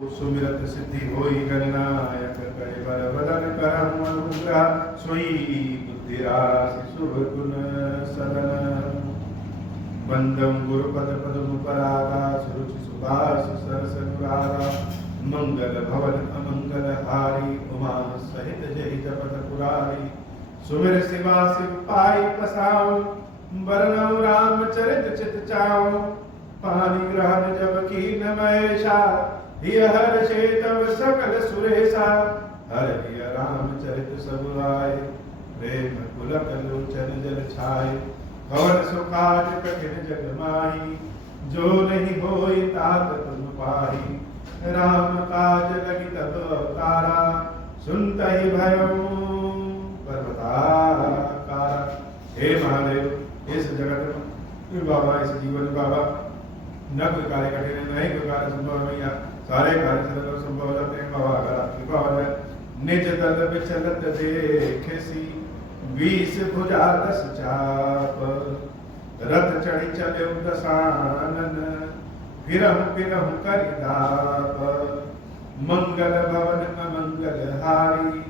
सुमिरत सिद्धि होई गणनायक करे बर बदन करम अनुग्रह सोई बुद्धि राशि शुभ गुण सदन वंदम गुरुपद पद्म परागा सुरुचि सुभाष सरस अनुरागा मंगल भवन अमंगल हारी उमा सहित जय जपत पुरारी सुमिर शिवा शिव पाई पसाऊं बरनऊ रामचरित चित चाऊं पानी ग्रहण जब की महेशा हिय हर्षे तव सकल सुरेशा हर हिय रामचरित सब आए प्रेम पुलक लोचन जल छाए भवन सुखाज कठिन जग माही जो नहीं होई तात तुम पाही राम काज लगी तब अवतारा सुनत ही भयऊ पर्वताकारा। हे महादेव इस जगत में बाबा इस जीवन में बाबा न कोई कार्य कठिन है नहीं कोई कार्य संभव भैया सारे कार्य सरल संभव जाते हैं बाबा अगर आपकी कृपा हो जाए। निज दल विचलत देखसी 20 भुजा 10 चाप रथ चढ़ी चले दसानन फिरहु फिरहु करि दाप मंगल भवन अमंगल हारी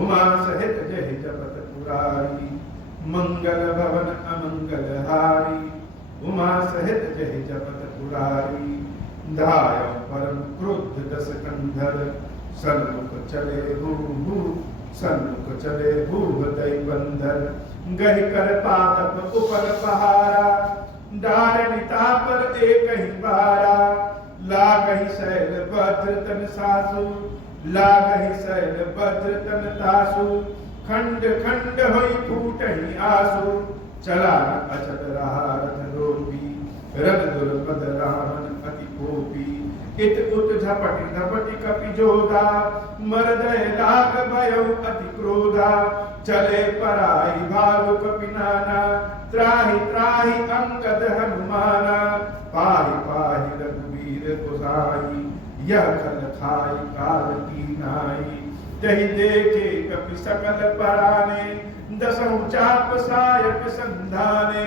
उमा सहित जय जपत पुरारी मंगल भवन अमंगल हारी उमा सहित जय जपत पुरारी धायो परम क्रुद्ध दस कंधर सन्मुख चले सन्मुख चले दई बंधर गहि कर पातप उपर पहारा डारणिता पर एक ही बारा लागहि शैल वज्र तन सासु लागहि शैल वज्र तन तासु खंड खंड होई फूटहि आसु चला अचल रहा रथ रोपी रथ दुर्पद रावण अति कोपी इत उत झपटि झपटि कपि जोधा मरदय लाग भयउ अति क्रोधा चले पराई भालु कपि नाना त्राहि त्राहि अंगद हनुमाना पाहि पाहि रघुवीर गोसाई यह खल खाई काल की नाई तहि देखे कपि सकल पराने दसहु चाप सायक संधाने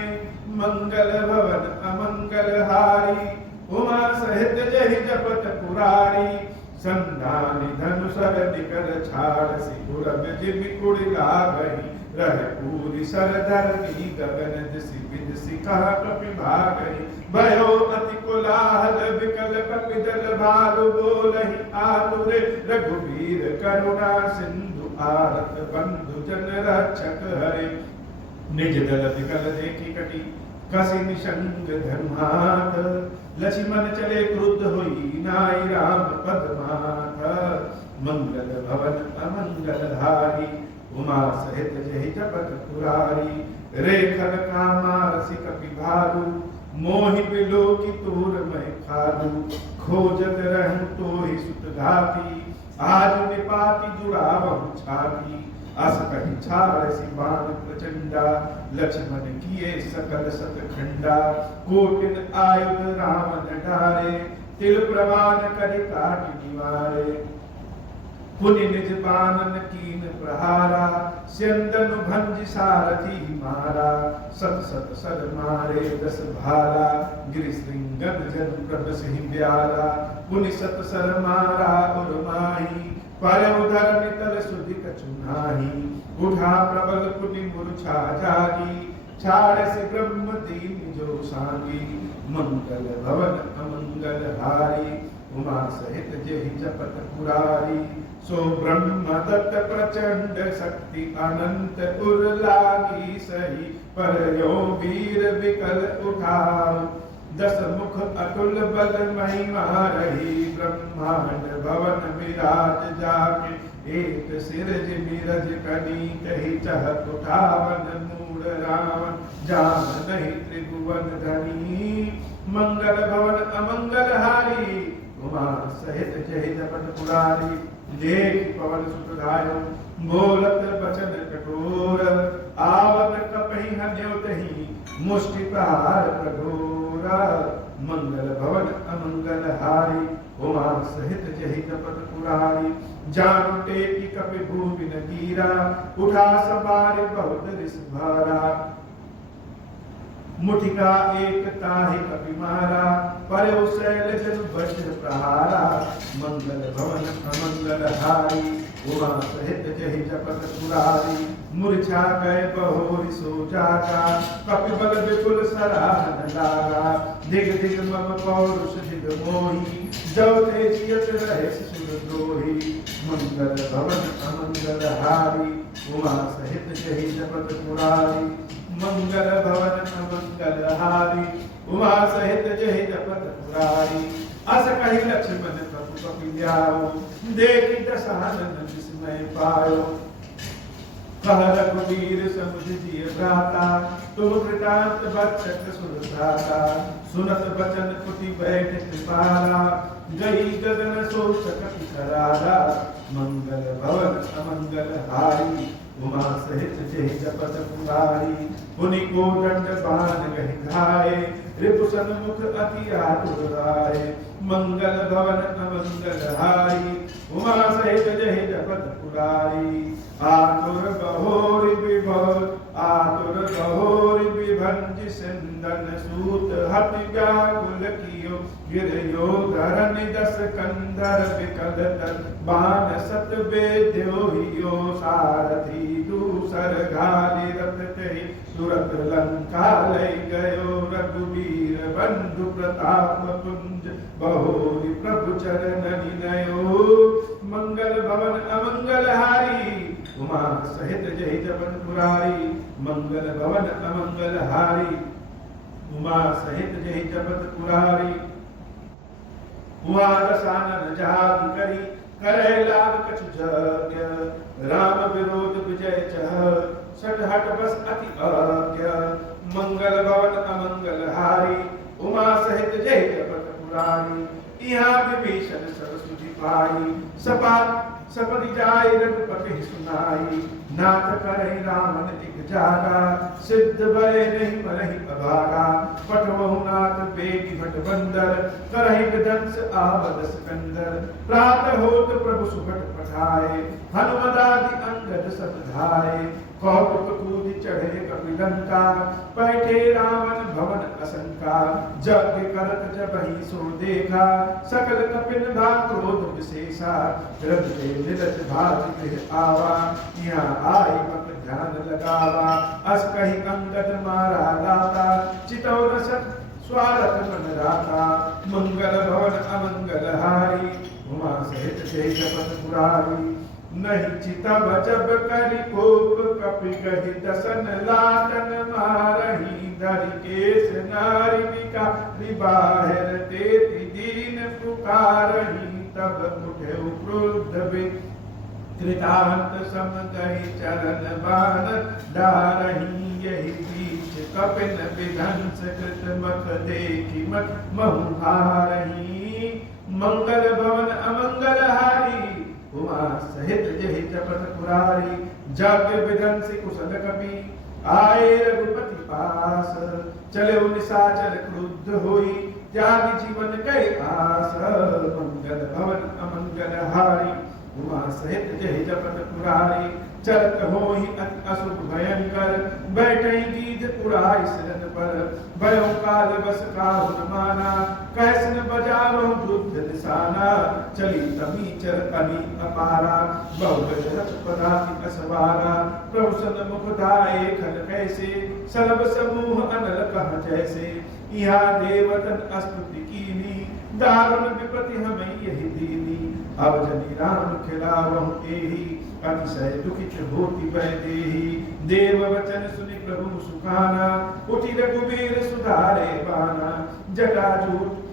मंगल भवन अमंगल हारी उमा सहित जय जपत पुरारी संधानी धनुषर निकर छाड़ सिपुरब जिमि कुड़ लागहि रह पूरी सरदर की गगन दिसि विदसि कहा कपि भागहि भयो अति कोलाहल विकल कपि जल भालु बोलहि आतुरे रघुवीर करुणा सिंधु आरत बंधु जन रक्षक हरे निज दल विकल देखी कटी कसी निशंग धर्मात लक्ष्मण चले क्रुद्ध हुई नाई राम पद्माथ मंगल भवन अमंगल धारी उमा सहित जय जपत पुरारी रेखन कामारसि कपि भालु मोहि बिलो की तोर मैं खालू खोजत रहूं तो ही सुत घाती आज निपाति जुड़ावहु छाती अस कहि छाड़ सिबान प्रचंडा लक्ष्मण किए सकल सत खंडा कोटिन आयुध रावण डारे तिल प्रवान करि काट निवारे पुनि निज बानन कीन प्रहारा स्यंदनु भंज सारथी मारा सत सत सर मारे 10 भाला गिरि श्रृंगन जन प्रभ सिंह ब्याला पुनि सत सर मारा उर्माही पर उधर नितल सुधिक चुनाही उठा प्रबल पुनि मूर्छा जागी छाड़ से ब्रह्म दीन जो सांगी मंगल भवन अमंगल हारी उमा सहित जय जपत पुरारी सो ब्रह्म दत्त प्रचंड शक्ति अनंत उर लागी सही पर यो वीर विकल उठाओ 10 मुख अतुल बल महिमा रही ब्रह्मांड भवन विराज जाके एक सिरज मिरज कनी कही चहत उठावन मूड रावण जान नहीं त्रिभुवन धनी मंगल भवन अमंगल हारी उमा सहित जय जपत पुरारी देख पवन सुत गायो बोलत बचन कठोर आवत कपहि हन्योतहि मुष्टि प्रहार प्रघोरा मंगल भवन अमंगल हारी उमा सहित जय जपत पुरारी जानु टेकी कपि भूमि न गिरा उठा सवार बहुत रिस भारा मुठिका एक ताहि कपि मारा पर शैल जन वज्र प्रहारा मंगल भवन अमंगल हारी उमा सहित जहि जपत पुरारी मूर्छा गए बहोरी सो जागा कपिबल विपुल सराहन लागा दिग दिग मम पौरुष दिग मोही जब तेजियत रहे सुरद्रोही मंगल भवन अमंगल हारी उमा सहित जहि जपत पुरारी मंगल भवन अमंगल हारी उमा सहित जहि जपत पुरारी अस कहि लक्ष्मण प्रभु कपिल्याओ देखि दशानन विस्मय पायो कह रघुवीर समुझ जिय भ्राता तुम कृतांत बच्चक सुरभ्राता सुनत बचन कुटि बैठ कृपाला गई गगन शोषक करारा मंगल भवन अमंगल हारी उमा सहित जहि जपत पुरारी पुनि को दंड बाण गहि घाये रिपुसन मुख अति आतुर राय मंगल भवन अमंगल हारी उमा सहित जहि जपत पुरारी आतुर बहोरि विभंज सिंदन सूत हति व्याकुल कियो गिरयो धरन दस कंधर विकल तर बाण सत बेद्यो हियो सारथी दूसर घाली रथ तेहि तुरत लंका लय गयो रघुवीर बंधु प्रताप पुंज बहोरि प्रभु चरण नयो मंगल भवन अमंगल हारी उमा सहित जहि जपत पुरारी मंगल भवन अमंगल हारी उमा सहित जहि जपत पुरारी हुआ दशानन जादु करी करे लाभ कछु यज्ञ राम विरोध विजय चह सठ हट बस अति अज्ञ मंगल भवन अमंगल हारी उमा सहित जय जपत पुरारी यहाँ विभीषण सरस्वती पाई सपदि जाय रघुपति सुनाई नाथ करे रामन एक जागा सिद्ध भय नहीं मरहि अभागा पठवहु नाथ बेगी भट बंदर करहि विदंस आवद सिकंदर प्रात होत प्रभु सुभट पठाए हनुमदादि अंगद सब धाये कौतुक कूदि चढ़े कपिलंका बैठे रावण भवन असंका यज्ञ करत जबहि सो देखा सकल कपिन भा क्रोध विशेषा रघुते निरज भाति गृह आवा यहाँ आई मत ध्यान लगावा अस कहि अंगद मारा दाता चितौर सत स्वारथ मन राता मंगल भवन अमंगल हारी उमा सहित जय जपत पुरारी नहीं चितब जब करि कोप कपि गहि दसन लाटन मारही धरि केस नारिका विबाहर तेति दीन पुकारही तब उठे क्रुद्ध कृतांत सम गहि चरण बाण डारही यही बीच कपिन विधंस कृत मख देखि मख महुहारही मंगल भवन अमंगल हारी उमा सहित जहि जपत पुरारी जग विधंस कुशल कपि आए रघुपति पास चले निशाचर क्रुद्ध होई त्याग जीवन कै आस मंगल भवन अमंगल हारी उमा सहित जहि जपत पुरारी चलत होहि अति अशुभ भयंकर बैठे गीध पुराई सिरन पर भयो काल बस काहुन माना कैसन बजावो युद्ध निशाना चली तमीचर अनी अपारा बहु जहत पदाति असवारा प्रभु सन मुख धाये खल कैसे सलब समूह अनल कह जैसे यहाँ देवतन अस्तुति कीनी दारुण विपति हमें यही दीनी अब जनी राम खिलावहु एही अतिशय दुखित होती वह देही देव वचन सुनि प्रभु सुखाना उठि रघुवीर सुधारे बाना जटाजूट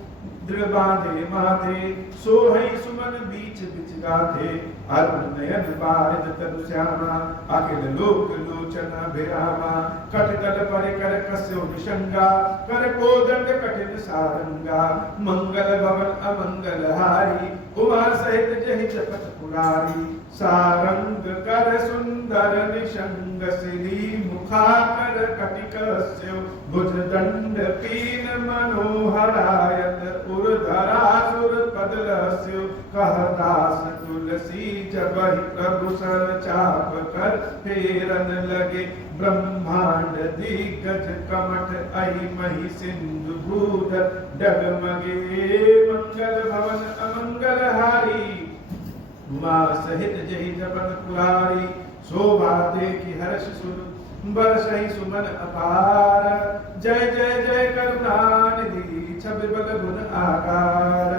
दृढ़ बांधे माथे सोहई सुमन बीच बिच गाथे अरुण नयन बारिद तनु श्यामा अखिल लोक लोचन भिरामा कटकल परिकर कस्यो निशंगा कर कोदंड कठिन सारंगा मंगल भवन अमंगल हारी उमा सहित जहि जपत पुरारी सारंग कर सुंदर निशंग श्री मुखाकर कटिकस्यो भुज दंड पीन मनोहरायत उर्धरासुर पद लस्यु कह दास तुलसी जब ही प्रभु सर चाप कर फेरन लगे ब्रह्मांड दिग्गज कमठ अहि मही सिंधु भूधर डगमगे मंगल भवन अमंगल हारी उमा सहित जहि जपत पुरारी शोभा देखी हर्ष सुन बरसहि सुमन अपार जय जय जय करुणानिधि छवि बल गुण आकार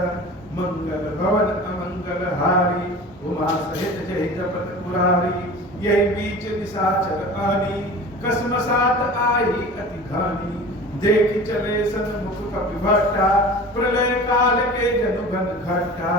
मंगल भवन अमंगल हारी उमा सहित जय जपत पुरारी यही बीच निशाचर आनी कसमसात आई अति घानी देख चले सन्मुख कपिभट्टा प्रलय काल के जनुगन घट्टा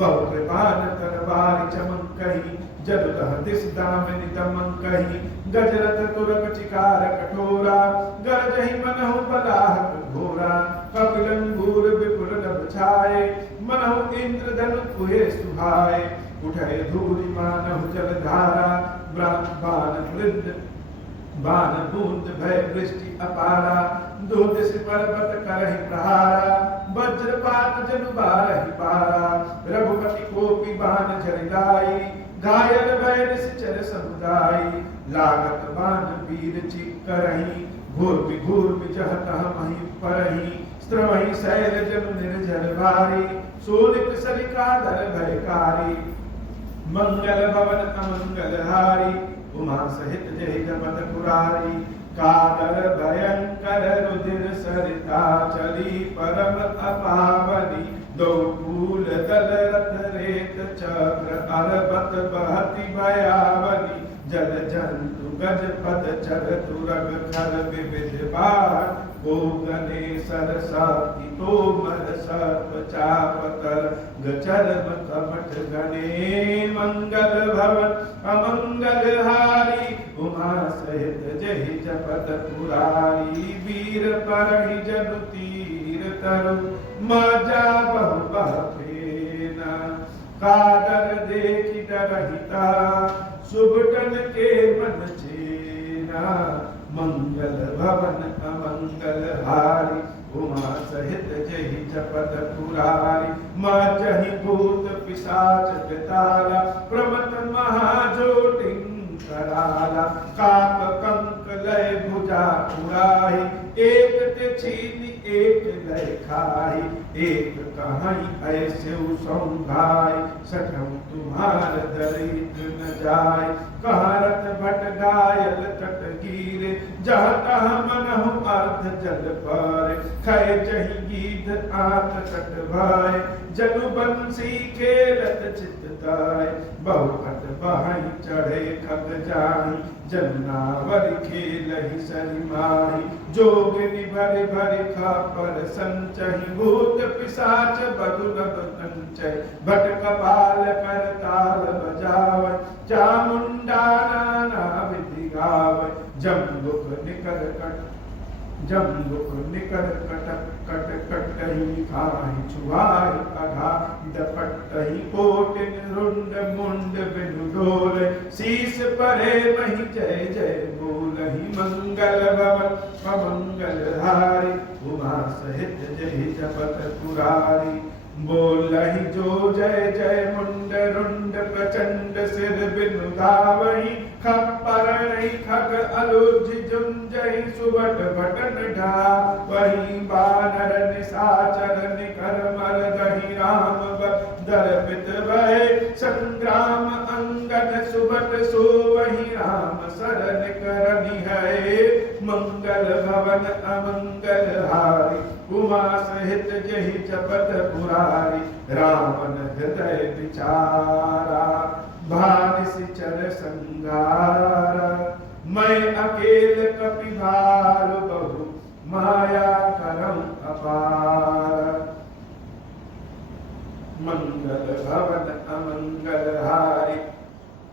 बहु कृपान तरवारी चमकही जदुतः दिस दामिनी दमन कही गजरथ तुरग चिकार कठोरा गरजहि मनहु बलाहक घोरा कपिलंगूर विपुल नभ छाए मनहु इंद्र धनु कुहे सुहाए उठे धूलि मानहु जल धारा बाण वृंद बाण बूंद भय वृष्टि अपारा दो दिश पर्वत करहि प्रहारा वज्रपात जनु बारहि पारा रघुपति कोपि बाण झरिदाई घायल भय निश्चर समुदाय लागत बाण वीर चिक्करहि घोर विघोर विजहतः महि परहि स्त्रवहि शैल जनु निर्जर भारी सोलित सलिकाधर भयकारी मंगल भवन अमंगल हारी उमा सहित जय जपत पुरारी कादर भयंकर रुधिर सरिता चली परम अपावनी दो फूल दल रथ रेत चक्र अरबत बहति भयावनी जल जंतु गज पद चर तुरग खर विविध बाण को गणेशर साति तोमर सर्प चापतर गचर्म कमठ गणे मंगल भवन अमंगल हारी उमा सहित जय जपत पुरारी वीर परहि जनु तीर तरु मजा बहु बहफेना कादर देखि डरहिता सुबटन के मन चेना मंगल भवन अमंगल हारी उमा सहित जय जपत पुरारी मजहि भूत पिशाच पिताला प्रमत महाजोटिं कराला काप कंक लय भुजा उड़ाही एक ते छीनी एक लय खाई एक कहाई ऐसे सौंधाई सठम तुम्हार दरिद्र न जाय कहरत भट गायल तट गिरे जह तह मनहु अर्ध जल पर खय जहि गीध आत तट भय जनु बंसी खेलत चितताय बहुपत बहई चढ़े खग जाई जमुनावर खेलहि सरिमाही जोगिनी भरि भरि खापर संचहि भूत पिशाच बदुलभ कंचय भट कपाल कर ताल बजावै चामुंडा नाना विधि गावै जम्बुक निकर कटक कट कटहि खाहि छुआहि अघा दपटहि कोटिन रुंड मुंड बिनु डोले शीस परे महि जय जय बोलहि मंगल भवन अमंगल हारी उमा सहित जय जपत पुरारी बोलहि जो जय जय मुंड रुंड प्रचंड सिर बिनु धावहि खप्पर नहीं खग अलुज जुंजहि सुबट बटन ढावहि बानर निशाचर निकर मर दहि राम दर्पित भय संग्राम अंगद सुबट सोवहि राम सरन करनि है मंगल भवन अमंगल हारी उमा सहित जहि जपत पुरारी रावण हृदय विचारा भानिस चर संगारा मैं अकेल कपि भालु बहु माया करम अपार मंगल भवन अमंगल हारी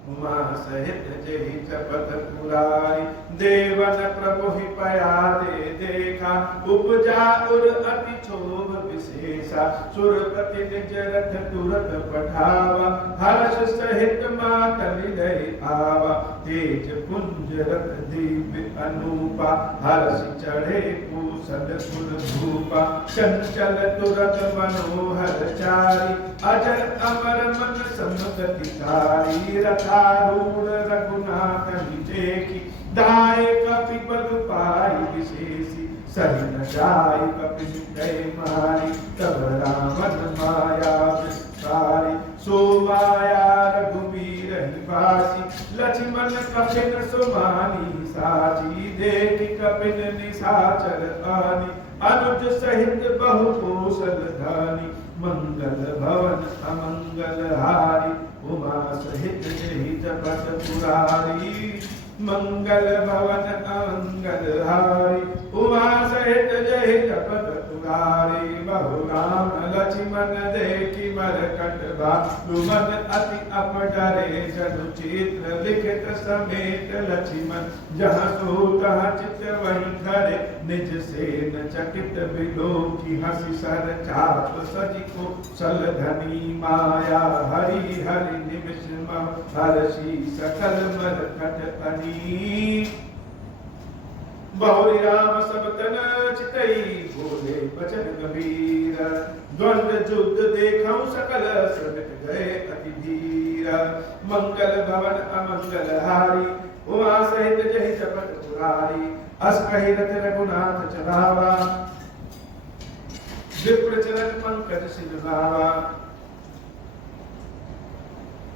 उमा सहित जेहि जपत पुरारी। देवन प्रभु ही पया दे देखा, उपजा उर अति क्षोभ विशेषा। सुरपति निज रथ तुरत पठावा, हर्ष सहित मातल लय आवा। तेज पुंज रथ दिव्य अनूपा, हर्ष चढ़े पूषण कुल धूपा। चंचल तुरत मनोहर चारी, अजर अमर मन समगतिकारी। रथारूढ़ रघुनाथ ही देखी, दाय कपि बल पाई विशेषी। सही न जाय कपि गए मारी, तब रामन माया विस्तारी। सो माया रघुवीर निवासी, लक्ष्मण कपिन सुमानी साची। देखि कपिन निशाचर आनी, अनुज सहित बहु कौशल धानी। मंगल भवन अमंगल हारी, उमा सहित जेहि जपत पुरारी। मंगल भवन अमंगल हारी, उमा सहित जेहि जपत पुरारी। बहु राम लक्ष्मण देखि मरकट बाहु, मन अति अपडरे जनु चित्र। लिखित समेत लक्ष्मण जहाँ सो तहाँ चित वहीं धरे। निज सेन चकित बिलोकी, हंसी सर चाप सजि कौशल धनी। माया हरि हरि निमिष हर्षि, सकल मरकट अनी। बहुरी राम सब तन चितई, बोले बचन गंभीर। द्वंद्व युद्ध देखऊं सकल, समित गए अति धीर। मंगल भवन अमंगल हारी, उमा सहित जेहि जपत पुरारी। अस कहि रथ रघुनाथ चलावा, विप्र चरण पंकज सिरनावा।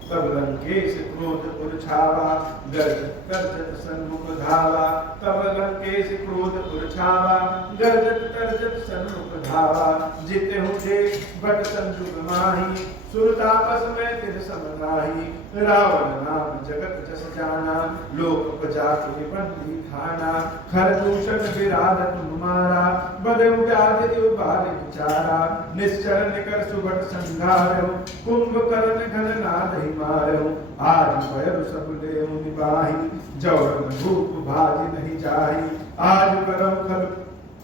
तब लंकेश क्रोध पुर छावा, गर्जत गर्जत सन्मुख धावा। तब लंकेश क्रोध पुर छावा, गर्जत गर्जत सन्मुख धावा। जीते हुए बट संजुग माही, सुरतापस में तिर सम नाही। रावण नाम जगत जस जाना, लोक उपजा के बंदी खाना। खरदूषण विराध तुम मारा, बदउ व्याधि उबार विचारा। निश्चर निकर सुबट संघारो, कुंभकर्ण घन नाद ही मारो। आज पैर सब लेऊ निबाही, जौरन भूप भाजी नहीं जाही। आज करम खल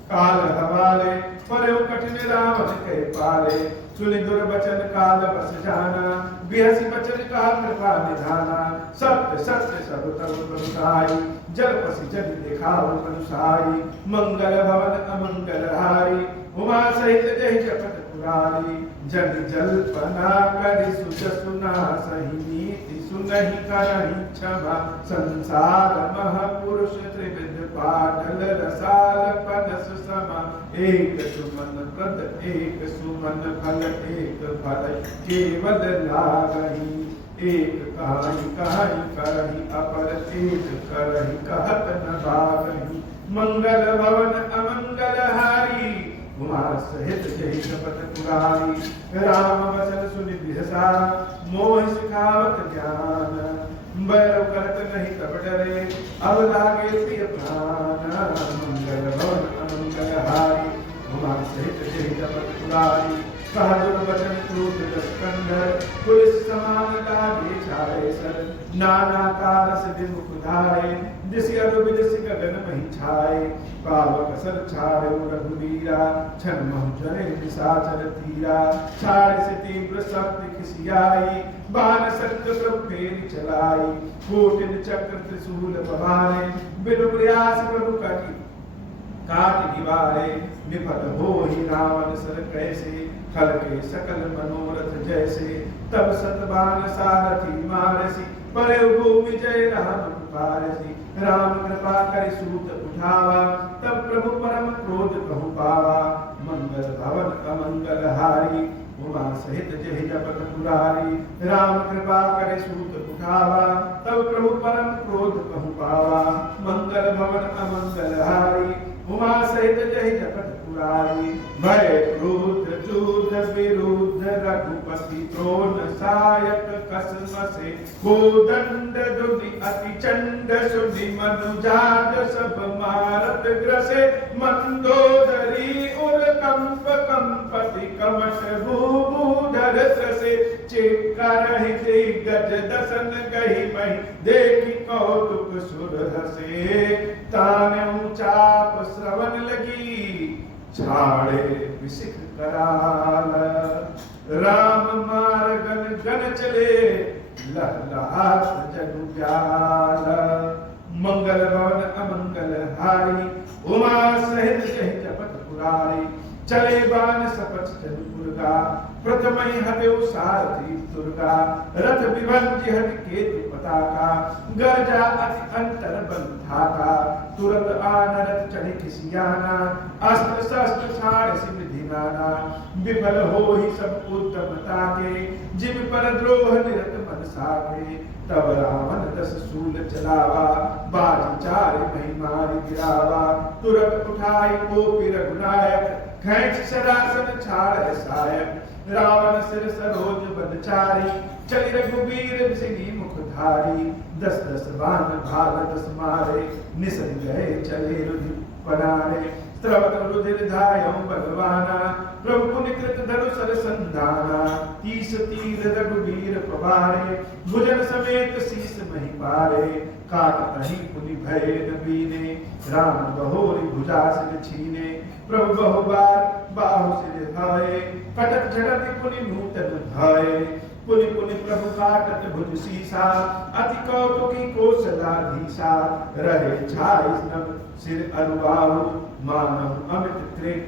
काल हवाले, परयो कठिन रावण के पाले। सुनि दुर्वचन काल बस जाना, बिहसी बचन कहा कृपा निधाना। सत्य सत्य सब तब बनुसाई, जल पसी जन दिखाओ बनुसाई। मंगल भवन अमंगल हारी, उमा सहित जेहि जपत पुरारी। जन जल्पना करि सुच सुना सही, नीति सुनहि करहि क्षमा। संसार मह पुरुष त्रिविध पाटल, रसाल पनस समा। एक सुमन प्रद एक सुमन फल, एक फल केवल लागहि। एक कहानी कहानी करहि, अपर एक करहि कहत न बागहि। मंगल भवन अमंगल हारी, उमा सहित जेहि जपत पुरारी। राम वचन सुनि बिहसा, मोहि सिखावत ज्ञान। बैरव करत नहीं तब डरे, अब लागे प्रिय प्राण। मंगल भवन अमंगल हारी, उमा सहित जेहि जपत पुरारी। कहा दुर्वचन क्रोध रस कंदर, पुलिस समान लागे छाए सर। नाना कारस विमुख धारे, जिसि अरुविद सि गगन मही छाए। पावक सर छाड़ो रघुवीरा, छन महु जरे निशाचर तीरा। छाड़ से तीव्र शक्ति खिसियाई, बाण शक्ति प्रभु फेरि चलाई। कोटिन चक्र त्रिशूल पवारे, बिनु प्रयास प्रभु कटी काट निवारे। निपट होहि रावण सर कैसे, खल के सकल मनोरथ जैसे। तब सतबान सारथी मारसी, परे भूमि जय राम पुकारसी। राम कृपा करि सूत उठावा, तब प्रभु परम क्रोध कहु पावा। मंगल भवन अमंगल हारी, उमा सहित जेहि जपत पुरारी। राम कृपा करि सूत उठावा, तब प्रभु परम क्रोध कहु पावा। मंगल भवन अमंगल हारी, उमा सहित जेहि जपत पुरारी। पुकारी। भय क्रोध जूद विरुद्ध रघुपति द्रोण सायक कसम से। कोदंड दुनि अति चंड सुनि मनुजाद सब मारत ग्रसे। मंदोदरी उर कंप कंपति कमट भूभूधर त्रसे। चिक्कर दिग्गज दसन गही मही देखी कौतुक सुर हसे। तानेऊ चाप श्रवण लगी छाड़े विसिख कराल। राम मार्गन गन चले लहलहात जगु जाल। मंगल भवन अमंगल हारी उमा सहित जहि जपत पुरारी। चले बान सपथ जनुपुरगा प्रथमहि हतेउ सारथी दुर्गा। रथ विभंजि हति केतु पताका गर्जा अति अंतर बंधाका। तुरंत आन रथ चढ़े किसियाना अस्त्र शस्त्र छाड़ सिमधि नाना। विफल हो ही सब उद्यमता के जिम पर द्रोह निरत मन साके। तब रावण दस सूल चलावा बाजी चार मही मारि गिरावा। तुरंत उठाई कोपि रघुनायक खैच सरासन छाड़ सायक। रावण सिर सरोज बदचारी चली रघुबीर सिंह मुखधारी। दस दस बाण भाग दस मारे निसर गए चले रुधि पनारे। स्त्रवत रुधिर धायौ बलवाना प्रभु पुनि कृत धनुषर संधाना। 30 तीर रघुबीर पवारे भुजन समेत शीस मही पारे। काटहि पुनि भय न बीने राम बहोरी भुजा सिर छीने। प्रभु बहु बार बाहु सिर धाये कटक झटक पुनि नूतन धाये। पुनि पुनि प्रभु काटत भुज सीसा अति कौतुकी कौशलाधीसा। रहे 26 नभ सिर अरुबाहु मानव अमित कृत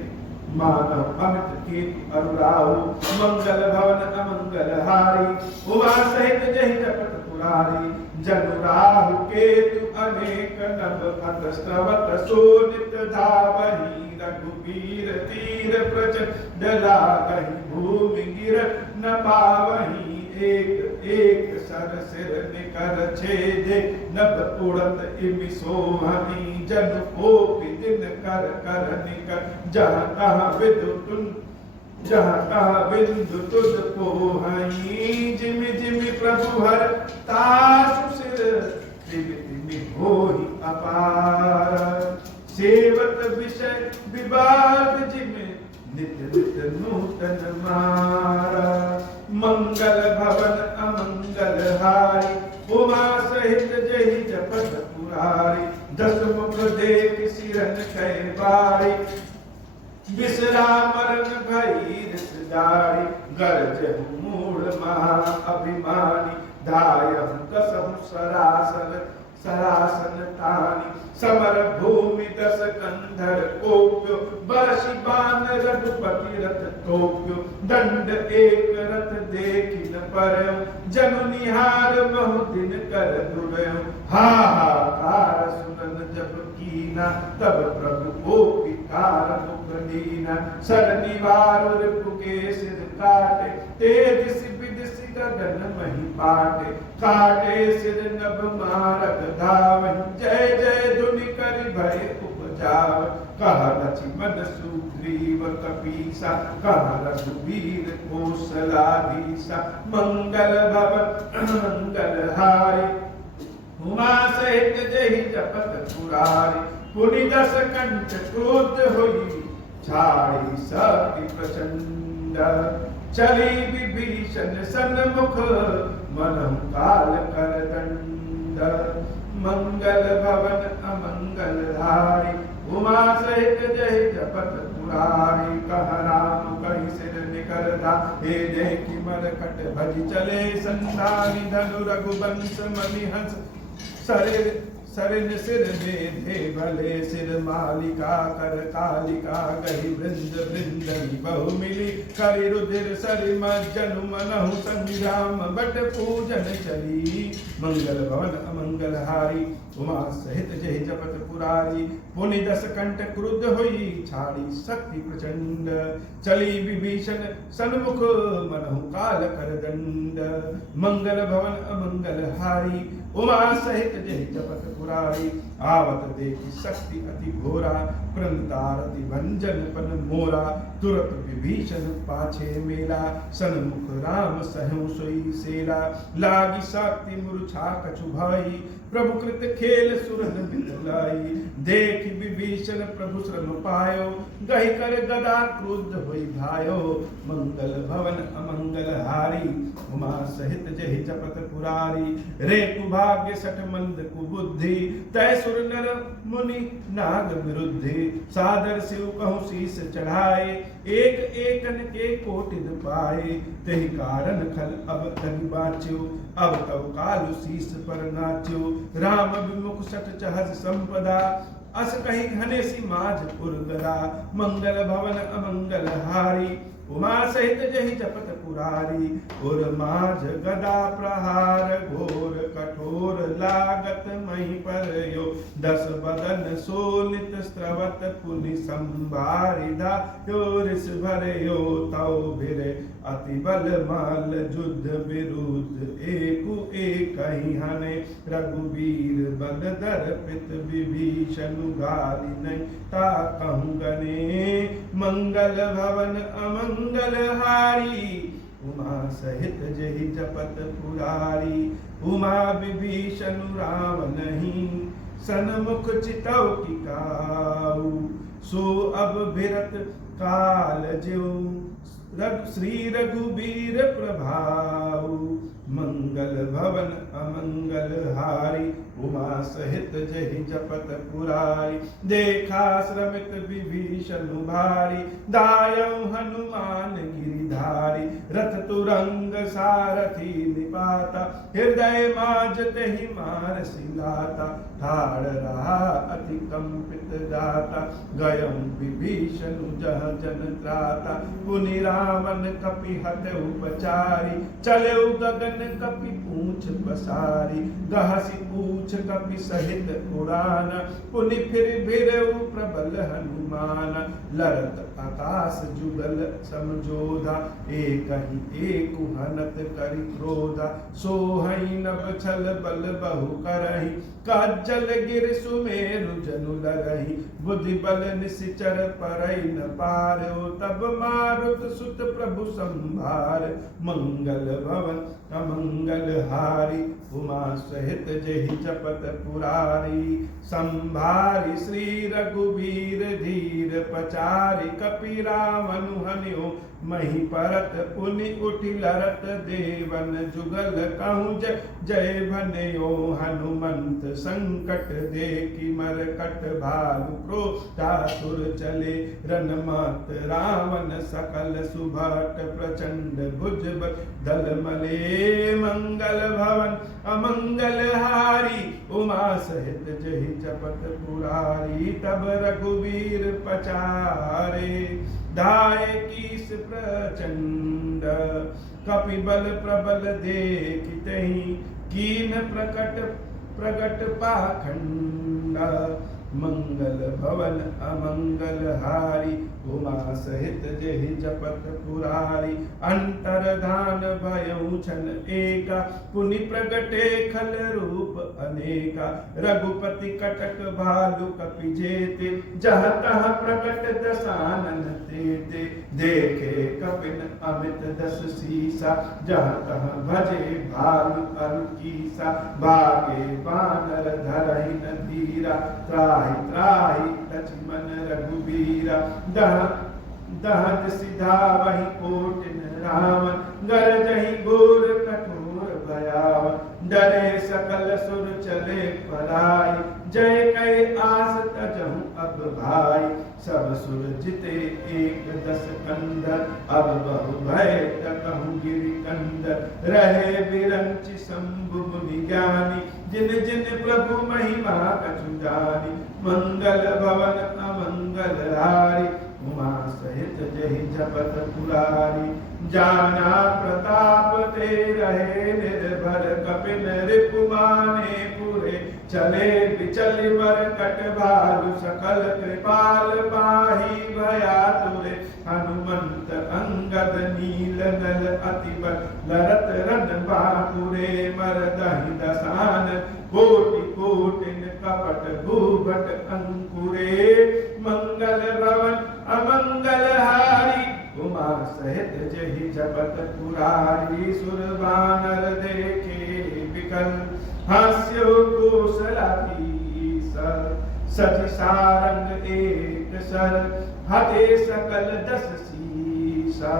मानव अमित कीर्ति अरुराहु। मंगल भवन अमंगल हारी उमा सहित जहि जपत पुरारी। जनु राहु केतु अनेक नभ अतस्तवत सोनित धावहि। रघुबीर तीर प्रचंड लागहि भूमि गिरत न पावहि। एक एक सर सिर निकर छेदे नभ उड़त इमि सोहनि। जन कोपि दिन कर कर निकर जहाँ तहाँ बिंदु तुझ पोहई। जिमि जिमि प्रभु हर तासु सिर तिमि तिमि होहि अपार। सेवत विषय विवाद जिमि नित नित नूतन मारा। मंगल भवन अमंगल हारी उमा सहित जहि जपत पुरारी। दस मुख देख सिरन कै बारी बिसरा मरण भई रिसदारी। गरजहु मूढ़ महा अभिमानी धायहु कसहु सरासन सरासन तानी। समर भूमि दस कंधर कोप्यो बरसि बाण रघुपति रथ तोप्यो। दंड एक रथ देखि न परयो जनु निहार बहु दिन कर दुरयो। हाहाकार सुनन जब कीना तब प्रभु कोपि कार मुख दीना। सर निवार रिपुके सिर काटे तेज सिबिदिसि गगन मही पाटे। काटे सिर नभ मारक धावहि जय जय धुनि करि भय उपजाव। कहा रचि मन सुग्रीव कपीसा कहा रघुवीर कौशलाधीसा। मंगल भवन मंगल हारी उमा सहित जहि जपत पुरारी। पुनि दस कंठ क्रोध होई छाड़ी शक्ति प्रचंड। चली विभीषण सन्मुख मनहु काल कर दंड। मंगल भवन अमंगल हारी उमा सहित जहि जपत पुरारी। कह राम कहि सिर निकरता हे देखि मरकट भज चले संधानी। धनु रघुवंश मणि हंस सरिन सिर बेधे भले। सिर मालिका कर कालिका गहि वृंद वृंदनि बहु मिली। करि रुधिर सरि जनु मनहु संग्राम बट पूजन चली। मंगल भवन अमंगल हारी उमा सहित जहि जपत पुरारी। पुनि दस कंठ क्रुद्ध होई छाड़ी शक्ति प्रचंड। चली विभीषण सन्मुख मनहु काल कर दंड। मंगल भवन अमंगल हारी उमा सहित जहि जपत पुरारी। आवत देखी शक्ति अति घोरा, प्रणतारति भंजन पन मोरा। तुरत विभीषण पाछे मेला, सन्मुख राम सहु सोई सेला। लागी शक्ति मूर्छा कछु भाई, प्रभु कृत खेल सुरन बितलाई। देख विभीषण प्रभु श्रम पायो, गहि कर गदा क्रुद्ध होई भायो। मंगल भवन अमंगल हारी, उमा सहित जहि जपत पुरारी। रे कुभाग्य सठ मंद कुबुद्धि, तय सुर नर मुनि नाग विरुद्धि। सादर शिव कहु शीस चढ़ाए, एक एकन के कोटिद पाए। तेहि कारण खल अब तनि बाच्यो, अब तव कालु शीस पर नाच्यो। राम विमुख सठ चहस संपदा, अस कही घने सी माझ पुरगदा। मंगल भवन अमंगल हारी, उमा सहित जहि जपत पुरारी। उर माझ गदा प्रहार घोर, कठोर लागत मही पर यो। 10 बदन सोलित स्रवत पुनि संभारिदा। यो रिस भरयो तव भिरे, अति बल माल जुद्ध विरुद्ध। एकु एक हने, रघुवीर बल दर्पित। विभीषण गाली नहीं ता कहूँ गने। मंगल भवन अमंगल हारी, उमा सहित जहि जपत पुरारी। उमा विभीषण राम नहीं, सन्मुख चितव की काऊ। सो अब भिरत काल ज्यों, श्री रघुबीर प्रभाऊ। मंगल भवन अमंगल हारी, उमा सहित जहि जपत पुरारी। देखा श्रमित विभीषण भारी, दायौ हनुमान गिरिधारी। रथ तुरंग सारथी निपाता, हृदय माज तेहि मार सिलाता। ठाड़ रहा अति कंपित गाता, गयं विभीषण जह जन त्राता। पुनि रावण कपि हत उपचारी, चले गगन कपि पूछ पसारी। गहसी पूछ कपि सहित उड़ान, पुनि फिर भिरऊ प्रबल हनुमान। लरत आकाश जुगल समझोधा, एक ही एक हनत करि क्रोधा। सोहई नभ छल बल बहु करहि, काजल गिर सुमेरु जनु लरहि। बुद्धि बल निश्चर परई न पारयो, तब मारुत सुत प्रभु संभार। मंगल भवन अमंगल हारी, उमा सहित जहि जपत पुरारी। संभारी श्री रघुवीर धीर पचारी। कपि रावण हन्यो मही परत, पुनि उठि लरत देवन जुगल। कहूँ जय भन्यो हनुमंत, संकट देखि मरकट भालु। क्रोधातुर चले रन मात, रावण सकल सुभट। प्रचंड भुज दल मले, मंगल भवन अमंगल हारी। उमा सहित जहि जपत पुरारी। तब रघुवीर पचारे, धाय कीस प्रचंड। कपि बल प्रबल देखितहि, कीन प्रगट पाखंड। मंगल भवन अमंगल हारी, उमा सहित जहि जपत पुरारी। अंतर्धान भयउ छन एका, पुनि प्रगटे खल रूप अनेका। रघुपति कटक भालु कपि जेते, जह तह प्रकट दसानन तेते। देखे कपिन अमित दस सीसा, जह तह भजे भालु अरु कीसा। भागे बानर धरहि न धीरा, त्राहि त्राहि लक्ष्मण रघुबीरा। दहत सिधा वही कोटिन रावण, गरजहि घोर कठोर भयावन। डरे सकल सुर चले पराई, जय कै आस तजहु अब भाई। सब सुर जिते एक दस कंधर, अब बहु भय तकहु गिरि कंदर। रहे बिरंचि शंभु मुनि ज्ञानी, जिन जिन प्रभु महिमा कछु जानी। मंगल भवन अमंगल हारी, उमा सहित जहि जपत पुरारी। जाना प्रताप ते रहे निर्भर, कपिन रिपुमाने पुरे। चले बिचल मरकट भालु, सकल कृपाल पाहि भयातुरे। हनुमंत अंगद नील नल अति बल, लरत रन बाहुरे। मरदहि दसान कोटि कोटिन कपट भूभट अंकुरे मंगल भवन अमंगल हारी उमा सहित जहि जपत पुरारी सुर बानर देखे विकल हास्यो कोसलाती सर सच सारंग एक सर हते सकल दस सीसा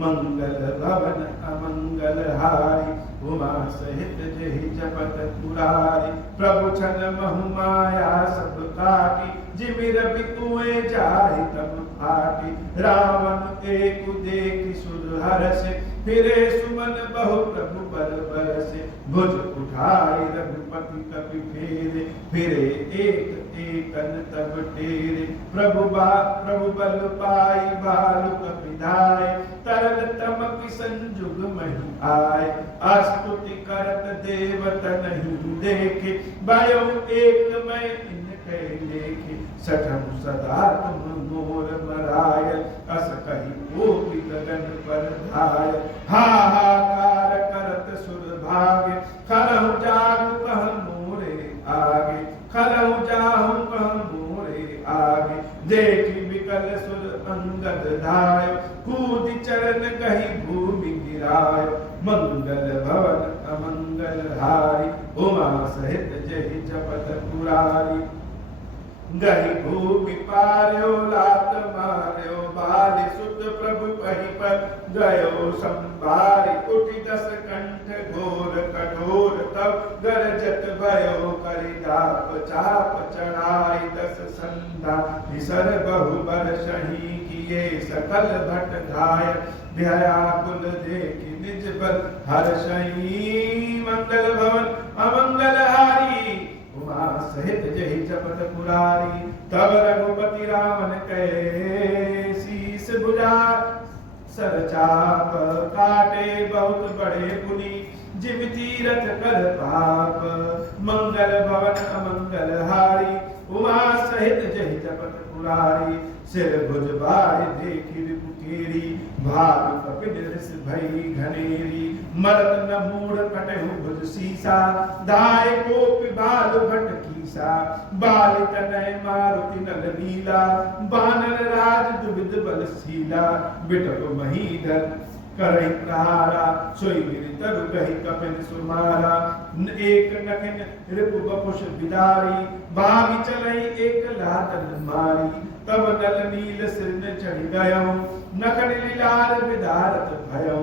मंगल भवन अमंगल हारी उमा सहित जहि जपत पुरारी प्रभु छन महु माया सब काटी जिमिर बिकुए जाहि तम फाटी रावण एक देख सुर हरसे फिरे सुमन बहु प्रभु बर बरसे भुज उठाए रघुपति कपि फेरे फिरे एक एकन तब टेरे प्रभु बल पाई बालु कपि धाय तरल तमकि संजुग मही आए स्तुति करत देवत नहीं देखे भयो एक मैं इनके लेखे सठम सदा तुम मोर मराय अस कही गोपी गगन पर धाय हाहाकार करत सुर भागे खरहु जागु कह मोरे आगे खरहु जाहु कह मोरे आगे देखी विकल सुर अंगद धाय कूद चरण कही भूमि गिराय मंगल भवन अमंगल हारी उमा सहित जहि जपत पुरारी गही भूमि पार्यो लात मार्यो बाली सुत प्रभु पहि पर गयो संभारी उठि दस कंठ घोर कठोर तब गरजत भयो करि दाप चाप चढ़ाई दस संधा निसर बहु बरसहि किए सकल भट धाय व्याकुल देखि निज बल हर्षहि मंगल भवन अमंगल हारी उमा सहित जहि जपत पुरारी तब रघुपति रामन कहे शीस भुजा सर चाप काटे बहुत बड़े पुनि जिम तीरथ कर पाप मंगल भवन अमंगल हारी उमा सहित जहि जपत पुरारी सिर भुज बाहि देखि रिपुकेरी भालु कपिन ऋष भई घनेरी मरद न मूढ़ कटहु भुज सीसा दाय कोपि भालु भट कीसा बाल तनय मारुति नल नीला बानर राज दुविध बल सीला बिटप महीधर करहि प्रहारा सोई गिरि तरु कहि कपिन सुमारा एक नखिन रिपु बपुष बिदारी भागी चलई एक लातन मारी तब नल नील सिर ने चढ़ गयो नखन लीलार विदारत भयो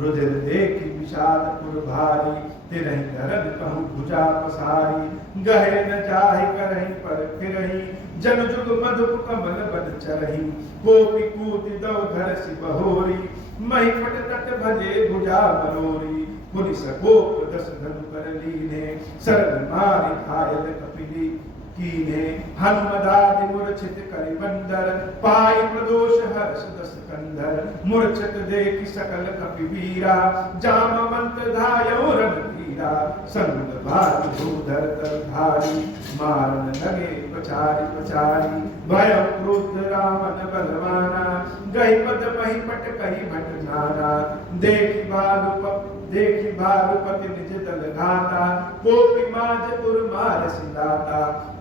रुधिर देखि विषाद पुर भारी तिरहि धरन कहूँ भुजा पसारी गहे न जाहि करहि पर फिरहि जन जुग मधुप कमल बन चरहि गोपी कूति दौ धरसि बहोरी मही पट तट भजे भुजा मरोरी पुनि सकोप दस धनु कर लीने सरल मारि घायल कपिली कीने हनुमदादि मूर्छित करि बंदर पाई प्रदोष हर्ष दस कंधर मूर्छित देखि सकल कपि वीरा जामवंत धायो रणधीरा संग भारी भूधर तर धारी मारन लगे पचारी पचारी भय क्रुद्ध रावण बलवाना गई पद मही पट कही भट नाना देखि भालुपति निज दल घाता कोपि माज उर मार सिदाता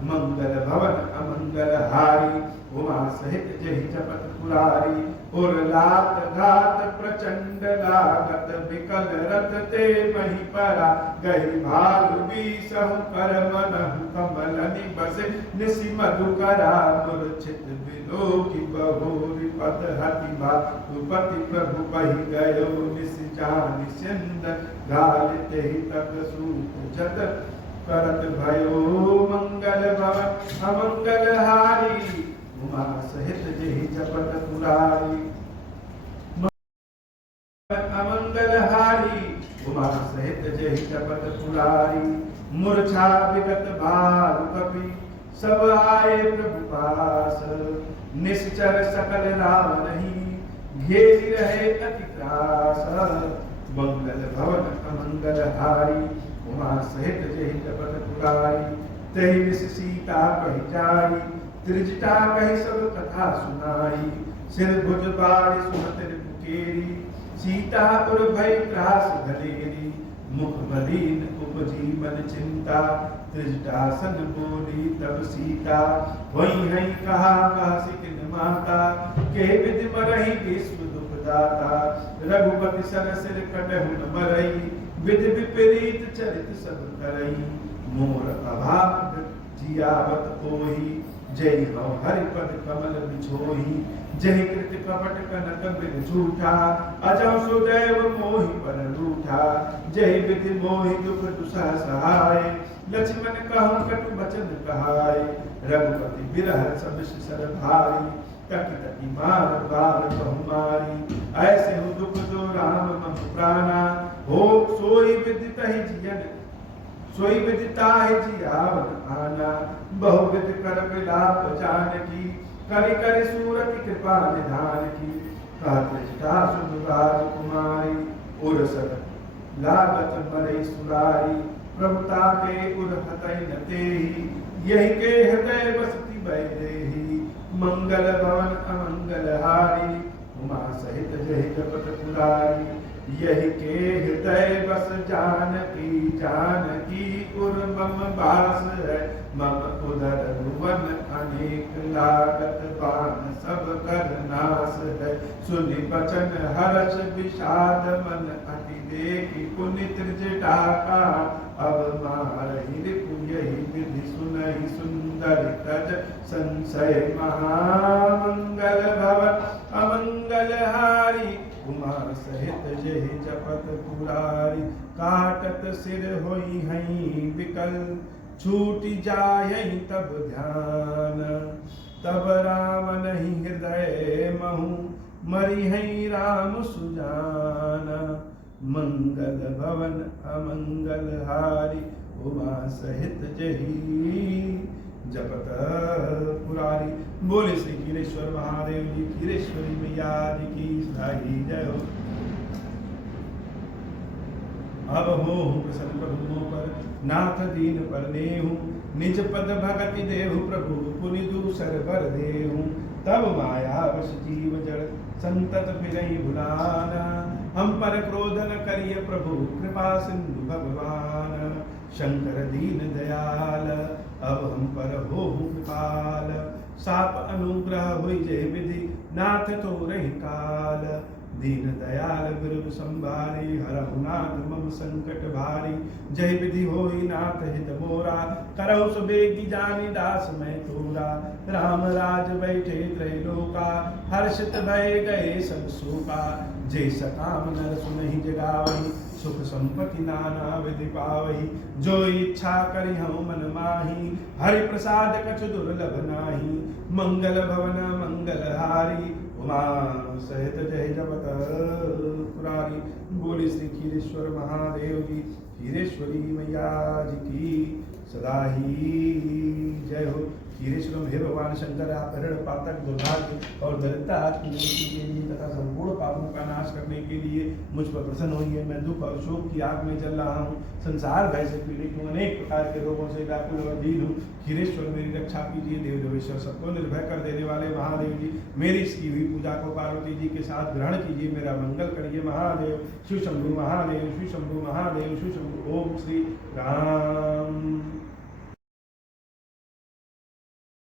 मंगल भवन अमंगल हारी उमा सहित जहि जपत पुरारी उर लात घात प्रचंड लागत विकल रथ ते मही परा गही भालु बीसहु कर मनहु कमल निबसे निसि मधुकरा मूर्छित विलोकि बहोरि पद हति भालुपति प्रभु पहि गयो निसि जानि सिंदन गाल तेहि तक सूत जत करत भयो मंगल भवन अमंगल हारी उमा सहित जहि जपत पुरारी अमंगल हारी उमा सहित जहि जपत पुरारी मूर्छा विगत भालु कपि सब आए प्रभु पास निश्चर सकल रावण ही घेरी रहे अति त्रास मंगल भवन अमंगल हारी उमा सहित जहि जपत पुरारी तहि विष सीता कहि जाई त्रिजटा कहि सब कथा सुनाई सिर भुज बाढ़ सुमत रिपुकेरी सीतापुर भय त्रास घलेरी मुख मलिन उपजी मन चिंता, त्रिजटासन बोली तब सीता, वही है कहा सिकिन माता, के विधि मरहि विश्व दुख दाता, रघुपति सर सिर कटहु न मरई, विधि विपरीत चरित सब करई, मोर अभाग जियावत कोही, जय हो हरिपद कमल बिछोही, जय कृत कपट कनक बिन झूठा, अजौ सुदैव मोहि पर रूठा, जय विधि मोहि दुख दुसह सहाय, लक्ष्मण कहूँ कटु बचन कहाय, रघुपति बिरह सब सर भारी, तकी तकी मार बार कहु मारी, ऐसे हो दुख जो राम मम प्राणा, हो सोई विदित ही जियन, सोई विदिता है जियावन आना, बहुविध कर विलाप जानकी, करि करि सूरति कृपा निधान की, कहते जटा सुन राजकुमारी, उरसद लागत मरई सुरारी, प्रभुता के उरहतै न तेहि, यही के हृदय बसती बैदेही, मंगल भवन अमंगल हारी, उमा सहित जहि जपत पुरारी, यही के हृदय बस जानकी, जानकी उर मम बास है, मम उदर भुवन अनेक लागत, बान सब कर नाश है, सुनि बचन हर्ष विषाद मन अति देखि, पुनि त्रिजटा का अब मारहि रिपु, यही विधि सुनहि सुंदर तज संशय, महामंगल भवन अमंगल हारी, उमा सहित जहि जपत पुरारी, काटत सिर होई हई विकल, छूट जायहि तब ध्यान, तब रावण ही हृदय महु, मरि हई राम सुजान, मंगल भवन अमंगल हारी, उमा सहित जहि जपत पुरारी। बोले श्री क्षीरेश्वर महादेव जी, क्षीरेश्वरी मैया जी की सदाई जय हो। अब हो प्रसन्न प्रभु मोह पर, नाथ दीन पर नेहु, निज पद भगति देहु, प्रभु पुनि दूसर बर देहु, तब माया वश जीव जड़, संतत फिरहि भुलाना, हम पर क्रोध न करिय प्रभु, कृपा सिंधु भगवान, शंकर दीन दयाल, अब हम पर हो कृपाल, साप अनुग्रह हुई जय विधि, नाथ तो रही काल, दीन दयाल बिरु संभारी, हरहु नाथ मम संकट भारी, जय विधि होई नाथ हित मोरा, करहु सुबेगी जानी दास मैं तोरा, राम राज बैठे त्रैलोका, हर्षित भय गए सब शोका, जय सकाम नर सुनहि जगावहि, सुख संपत्ति नाना विधि पावहि, जो इच्छा करि हूँ मन माही, हरि प्रसाद कछ दुर्लभ नाही, मंगल भवन मंगल हारी, उमा सहित जय जपत पुरारी। बोली श्री क्षीरेश्वर महादेव की, क्षीरेश्वरी मैया जी की सदा ही जय हो। क्षीरेश्वरम हे भगवान शंकर, आप हृदय पातक दुर्भाग्य और दरिद्रता की निवृत्ति के लिए तथा संपूर्ण पापों का नाश करने के लिए मुझ पर प्रसन्न होइए। मैं दुख और शोक की आग में जल रहा हूँ, संसार भय से पीड़ित हूँ, अनेक प्रकार के रोगों से व्याकुल और दीन हूँ। क्षीरेश्वर मेरी रक्षा कीजिए। देव देवेश्वर सबको निर्भय कर देने वाले महादेव जी, मेरी इसकी हुई पूजा को पार्वती जी के साथ ग्रहण कीजिए, मेरा मंगल करिए महादेव। शिव शंभु महादेव, शिव शंभु महादेव, शिव शंभु। ओम श्री राम।